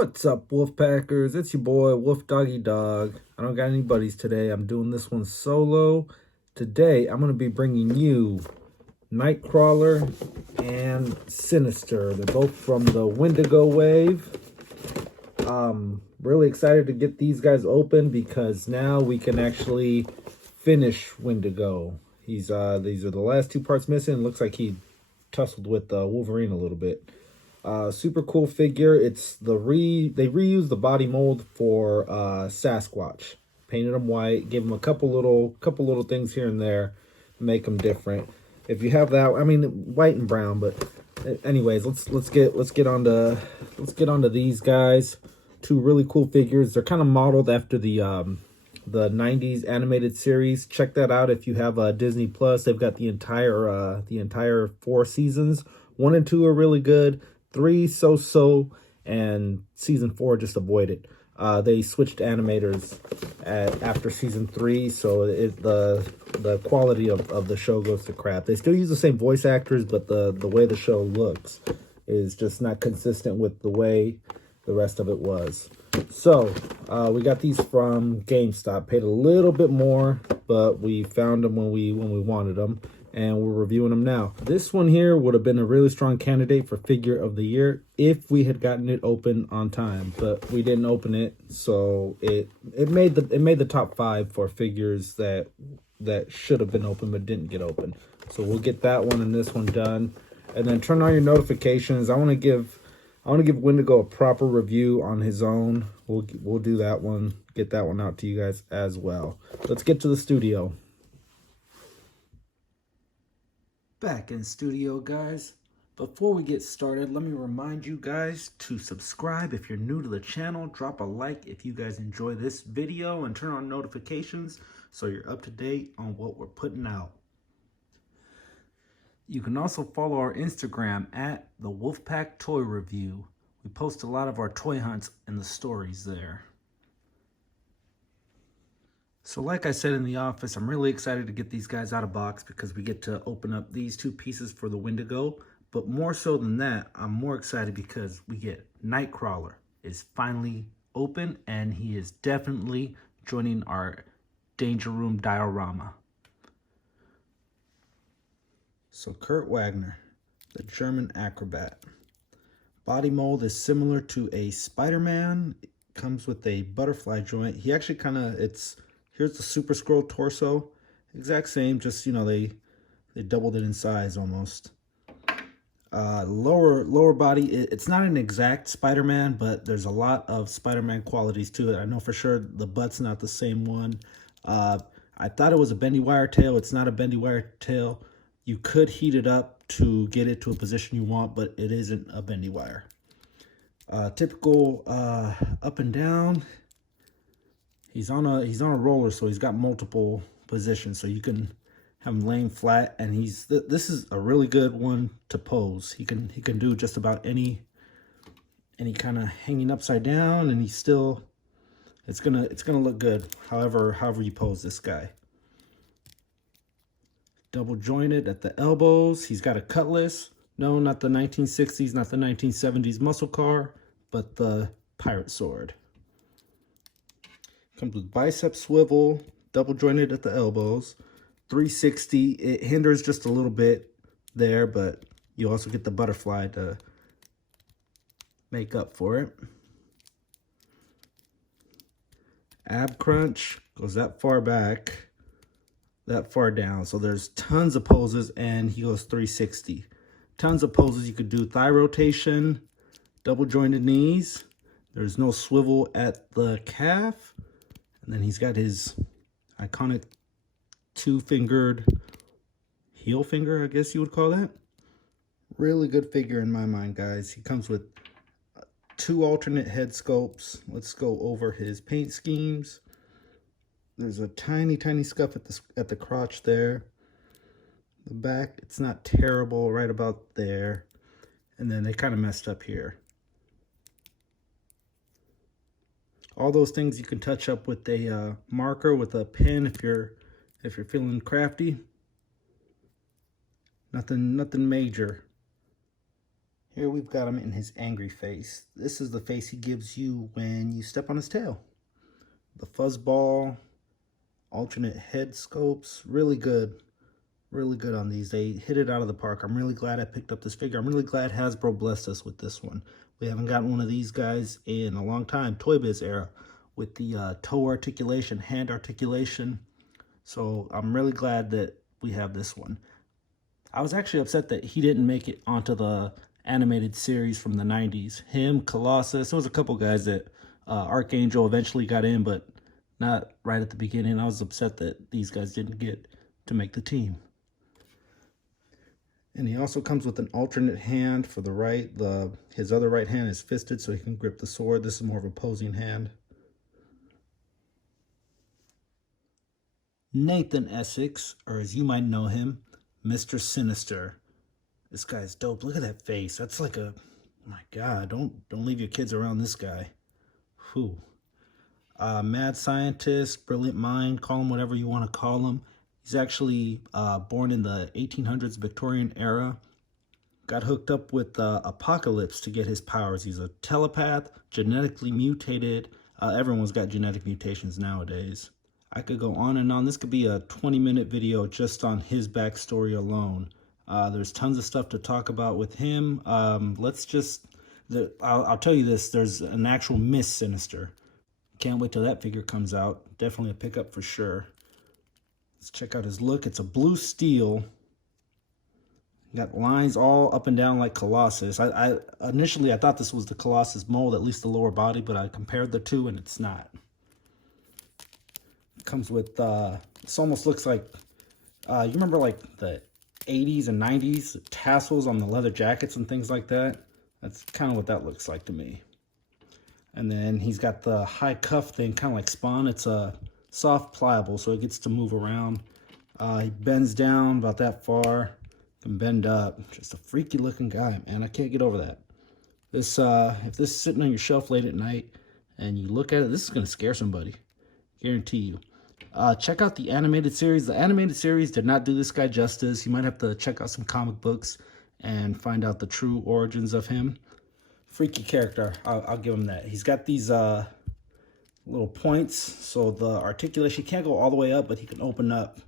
What's up, Wolfpackers? It's your boy, Wolf Doggy Dog. I don't got any buddies today. I'm doing this one solo. Today, I'm going to be bringing you Nightcrawler and Sinister. They're both from the Wendigo wave. Really excited to get these guys open because now we can actually finish Wendigo. These are the last two parts missing. Looks like he tussled with Wolverine a little bit. Super cool figure. It's they reused the body mold for Sasquatch. Painted him white, gave him a couple little things here and there to make him different. If you have that, I mean white and brown, but anyways, let's get onto these guys. Two really cool figures. They're kind of modeled after the 90s animated series. Check that out if you have Disney Plus. They've got the entire 4 seasons. 1 and 2 are really good. 3 so, and season 4 just avoid it. They switched animators after season 3, so the quality of the show goes to crap. They still use the same voice actors, but the way the show looks is just not consistent with the way the rest of it was. So we got these from GameStop. Paid a little bit more, but we found them when we wanted them, and we're reviewing them now. This one here would have been a really strong candidate for figure of the year if we had gotten it open on time, but we didn't open it, so it made the top 5 for figures that should have been open but didn't get open. So we'll get that one and this one done, and then turn on your notifications. I want to give Wendigo a proper review on his own. We'll do that one, get that one out to you guys as well. Let's get to the studio. Back in studio, guys. Before we get started, let me remind you guys to subscribe if you're new to the channel. Drop a like if you guys enjoy this video, and turn on notifications so you're up to date on what we're putting out. You can also follow our Instagram at the Wolfpack Toy Review. We post a lot of our toy hunts and the stories there. So like I said in the office, I'm really excited to get these guys out of box because we get to open up these 2 pieces for the Wendigo. But more so than that, I'm more excited because we get Nightcrawler is finally open, and he is definitely joining our Danger Room diorama. So Kurt Wagner, the German acrobat. Body mold is similar to a Spider-Man. It comes with a butterfly joint. He actually here's the Super Skrull torso. Exact same, just, they doubled it in size almost. Lower body, it's not an exact Spider-Man, but there's a lot of Spider-Man qualities to it. I know for sure the butt's not the same one. I thought it was a bendy wire tail. It's not a bendy wire tail. You could heat it up to get it to a position you want, but it isn't a bendy wire. Typical up and down. He's on a roller, so he's got multiple positions, so you can have him laying flat, and this is a really good one to pose. He can do just about any kind of hanging upside down, and it's gonna look good however you pose this guy. Double jointed at the elbows. He's got a cutlass. No, not the 1960s, not the 1970s muscle car, but the pirate sword. Comes with bicep swivel, double jointed at the elbows, 360. It hinders just a little bit there, but you also get the butterfly to make up for it. Ab crunch goes that far back, that far down. So there's tons of poses, and he goes 360. Tons of poses. You could do thigh rotation, double jointed knees. There's no swivel at the calf. And then he's got his iconic 2-fingered heel finger, I guess you would call that. Really good figure in my mind, guys. He comes with 2 alternate head sculpts. Let's go over his paint schemes. There's a tiny scuff at the crotch there. The back, it's not terrible, right about there. And then they kind of messed up here. All those things you can touch up with a marker, with a pen if you're feeling crafty. Nothing major. Here we've got him in his angry face. This is the face he gives you when you step on his tail. The fuzzball, alternate head scopes, really good. Really good on these. They hit it out of the park. I'm really glad I picked up this figure. I'm really glad Hasbro blessed us with this one. We haven't gotten one of these guys in a long time. Toy Biz era with the toe articulation, hand articulation. So I'm really glad that we have this one. I was actually upset that he didn't make it onto the animated series from the 90s. Him, Colossus, there was a couple guys that Archangel eventually got in, but not right at the beginning. I was upset that these guys didn't get to make the team. And he also comes with an alternate hand for the right. His other right hand is fisted so he can grip the sword. This is more of a posing hand. Nathan Essex, or as you might know him, Mr. Sinister. This guy's dope. Look at that face. That's like a, my God, don't leave your kids around this guy. Whew. Mad scientist, brilliant mind, call him whatever you want to call him. He's actually born in the 1800s Victorian era. Got hooked up with Apocalypse to get his powers. He's a telepath, genetically mutated. Everyone's got genetic mutations nowadays. I could go on and on. This could be a 20-minute video just on his backstory alone. There's tons of stuff to talk about with him. I'll tell you this, there's an actual Miss Sinister. Can't wait till that figure comes out. Definitely a pickup for sure. Let's check out his look. It's a blue steel. Got lines all up and down like Colossus. Initially I thought this was the Colossus mold, at least the lower body, but I compared the two and it's not. It comes with, this almost looks like, you remember like the 80s and 90s tassels on the leather jackets and things like that? That's kind of what that looks like to me. And then he's got the high cuff thing, kind of like Spawn. It's a soft pliable, so it gets to move around. He bends down about that far, can bend up. Just a freaky looking guy, man. I can't get over that. This, if this is sitting on your shelf late at night and you look at it, this is going to scare somebody. Guarantee you. Check out the animated series. The animated series did not do this guy justice. You might have to check out some comic books and find out the true origins of him. Freaky character, I'll give him that. He's got these little points, so the articulation can't go all the way up, but he can open up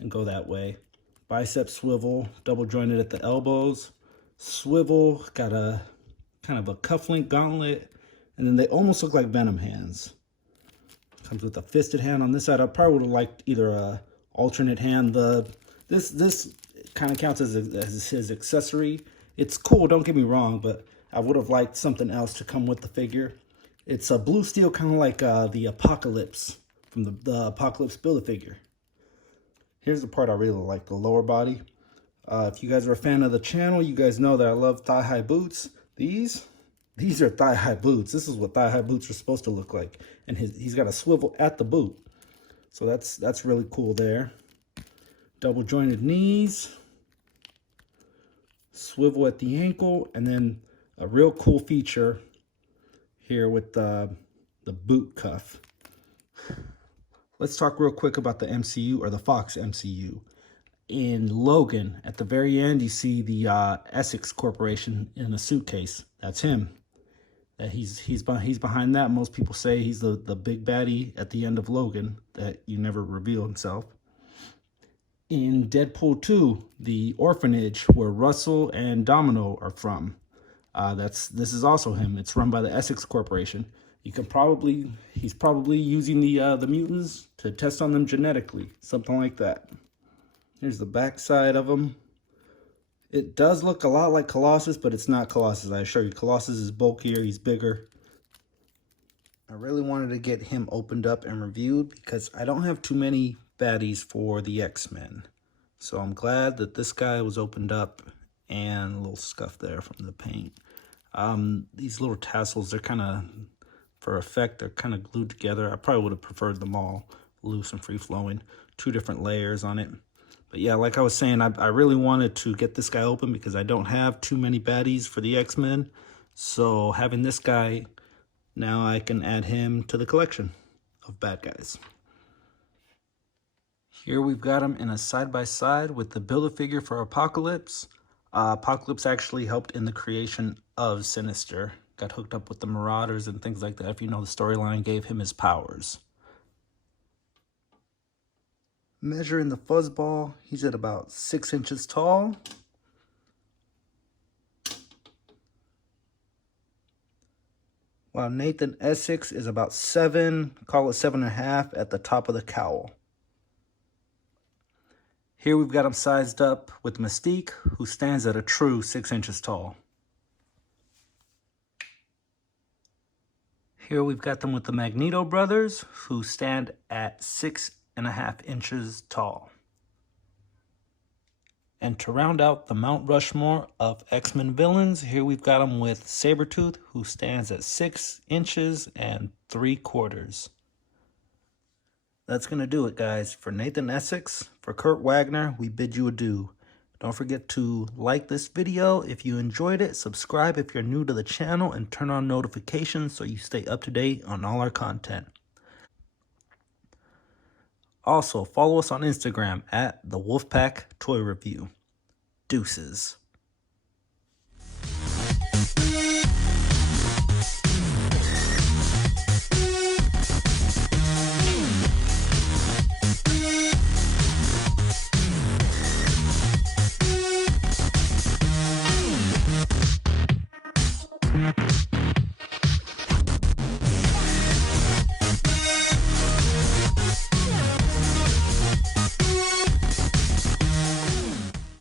and go that way. Bicep swivel, double jointed at the elbows. Swivel, got a kind of a cufflink gauntlet, and then they almost look like Venom hands. Comes with a fisted hand on this side. I probably would have liked either a alternate hand. This kind of counts as his accessory. It's cool, don't get me wrong, but I would have liked something else to come with the figure. It's a blue steel, kind of like the Apocalypse from the Apocalypse Build-A-Figure. Here's the part I really like, the lower body. If you guys are a fan of the channel, you guys know that I love thigh-high boots. These are thigh-high boots. This is what thigh-high boots are supposed to look like. And he's got a swivel at the boot. So that's really cool there. Double jointed knees. Swivel at the ankle, and then a real cool feature here with the boot cuff. Let's talk real quick about the MCU, or the Fox MCU. In Logan, at the very end, you see the Essex Corporation in a suitcase. That's him. He's behind that. Most people say he's the big baddie at the end of Logan that you never reveal himself. In Deadpool 2, the orphanage where Russell and Domino are from. This is also him. It's run by the Essex Corporation. He's probably using the mutants to test on them genetically, something like that. Here's the back side of him. It does look a lot like Colossus, but it's not Colossus. I assure you, Colossus is bulkier, he's bigger. I really wanted to get him opened up and reviewed because I don't have too many baddies for the X-Men. So I'm glad that this guy was opened up, and a little scuff there from the paint. These little tassels, they're kind of, for effect, they're kind of glued together. I probably would have preferred them all loose and free-flowing. 2 different layers on it. But yeah, like I was saying, I really wanted to get this guy open because I don't have too many baddies for the X-Men. So having this guy, now I can add him to the collection of bad guys. Here we've got him in a side-by-side with the Build-A-Figure for Apocalypse. Apocalypse actually helped in the creation of Sinister. Got hooked up with the Marauders and things like that. If you know the storyline, gave him his powers. Measuring the fuzzball, he's at about 6 inches tall. While Nathan Essex is about 7, call it 7.5 at the top of the cowl. Here we've got him sized up with Mystique, who stands at a true 6 inches tall. Here we've got them with the Magneto brothers, who stand at 6.5 inches tall. And to round out the Mount Rushmore of X-Men villains, here we've got them with Sabretooth, who stands at 6 inches and 3/4. That's going to do it, guys. For Nathan Essex, for Kurt Wagner, we bid you adieu. Don't forget to like this video if you enjoyed it, subscribe if you're new to the channel, and turn on notifications so you stay up to date on all our content. Also, follow us on Instagram at the Wolfpack Toy Review. Deuces.